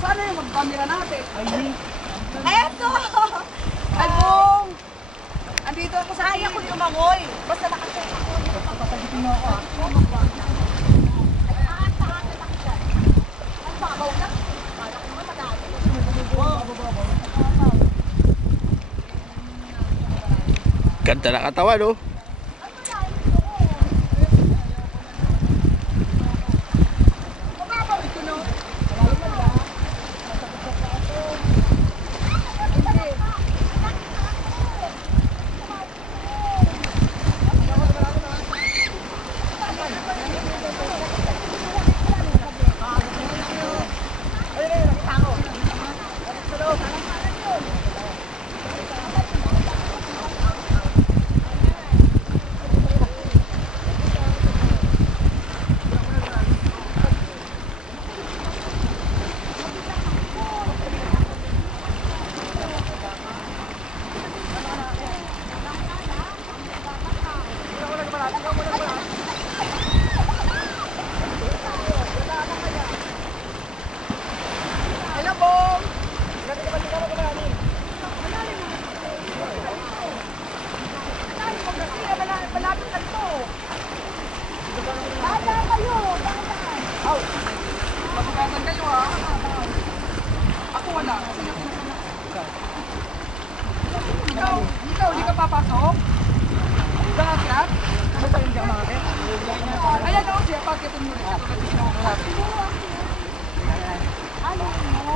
sana yung mag-camera natin. Eto! Ay, Bong! Andito ako sa Kaya ko lumangoy. Basta nakaset ako. Papasagitin mo ako, ha? Ang babaw lang. Kala ko naman madami. Ganda na katawan, oh. Hello, Bong! Malapit na ito. Bada kayo! Bada! Aw! Mabugatan kayo, ha? Ako wala. Kasi ako na. Ikaw, di ka papasok? Bakit? Ano ba yung jamakit? Ayan ako siya, pakitin mo rin. Ano mo?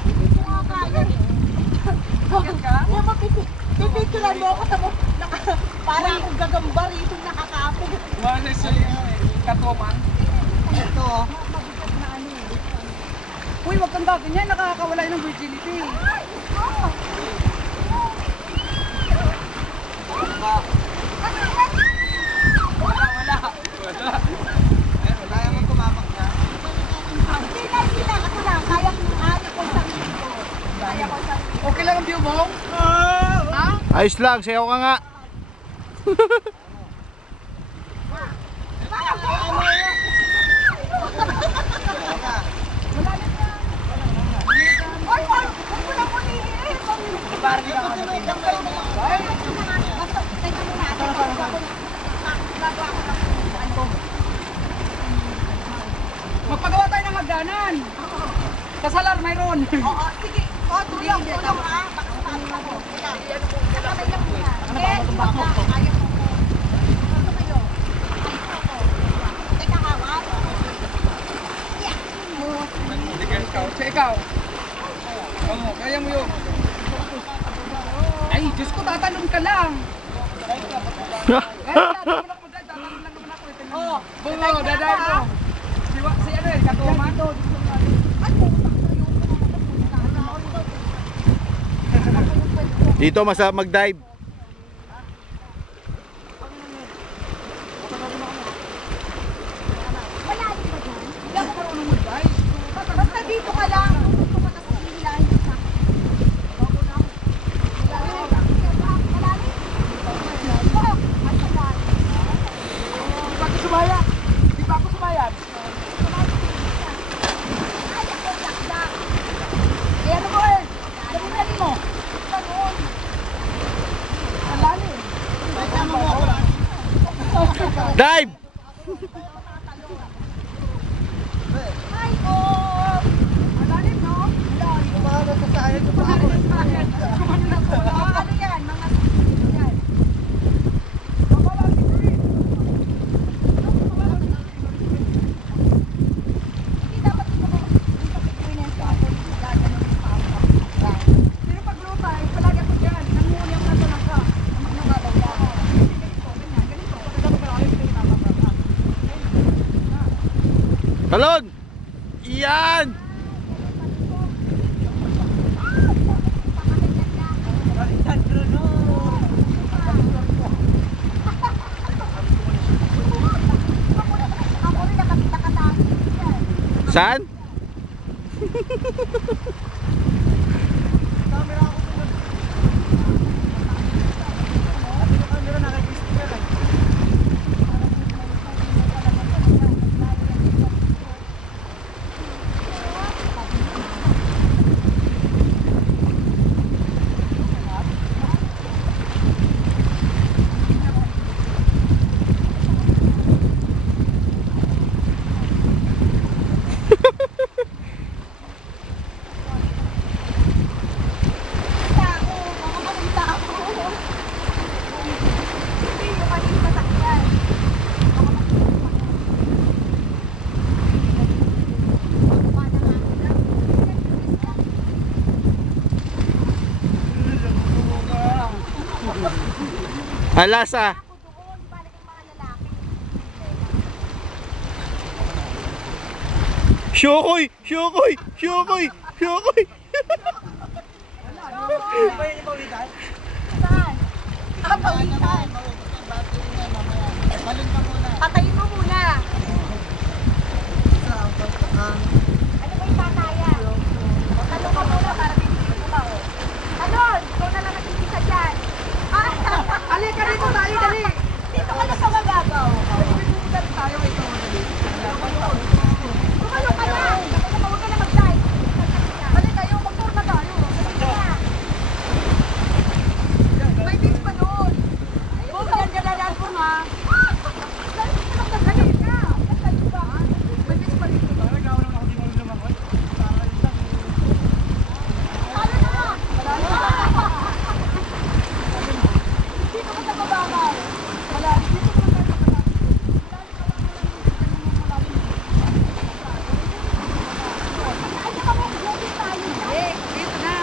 Hindi ko nga kaya. Bakit ka? Yung pipicturan mo ako sa mo. Parang akong gagamba rito nakakapog. Wala siya yung katuman. Ito. Uy, wag kang gagawin yan. Nakakawala yun ng virginity. Wala. Wala yung tumapak na. Hindi na. Ako lang. Kaya ko yung sarili ko. Kaya ko yung sarili ko. Okay lang ang view mo? Ha? Ayos lang, sayaw ka nga. Oy, oy! Huwag mo lang ulihin! Parang hindi ka natin. Ay! Teka muna. Gagawa ko lang. Magpagawa tayo ng hagdanan. Kasalar mayroon. Oo, sige. Oo, tulong ha. Baka sabi ako. Teka. Nakamay lang muna. Eh, hindi ka. Kaya mo ko. Ano kayo? Teka, hawak. Yeah. Sa ikaw. Oo, kaya mo yun. Ay, Diyos ko, tatalon ka lang. Ay, tatalon ako, tatalon lang naman ako. Oo, bungo, dadahin mo. Si ano yun, katuman? Dito masarap mag-dive. Malalim ba dyan? Hindi ako marunong mag-dive. Basta dito ka lang. Gusto ka na sa hilahin mo sa akin. Malalim? Oo, ay malalim. Di ba ako sumaya? Di ba ako sumayan? Ay, ako sakda. Eh, ano mo eh? Dali mo. Ganun. Ang lalim. Dive! Ay, oh! Ang lalim, no? Ano yan? Mga yan. Hindi dapat ito pipiliin sa akin. Gaganon pa ako. Pero pag low tide, palagi ako dyan. Nanguhuli ako nasa langka. Ang magnababaw yan. Ganito. Pagkagawa ko lang, hindi nakakapagod. Talon! Iyan! Ako rin nakataki yan. Saan? Alasa. Ako doon, di ba yung mga lalaki? Syokoy! Syokoy! Syokoy! Syokoy! Saan? Ah, pawikan.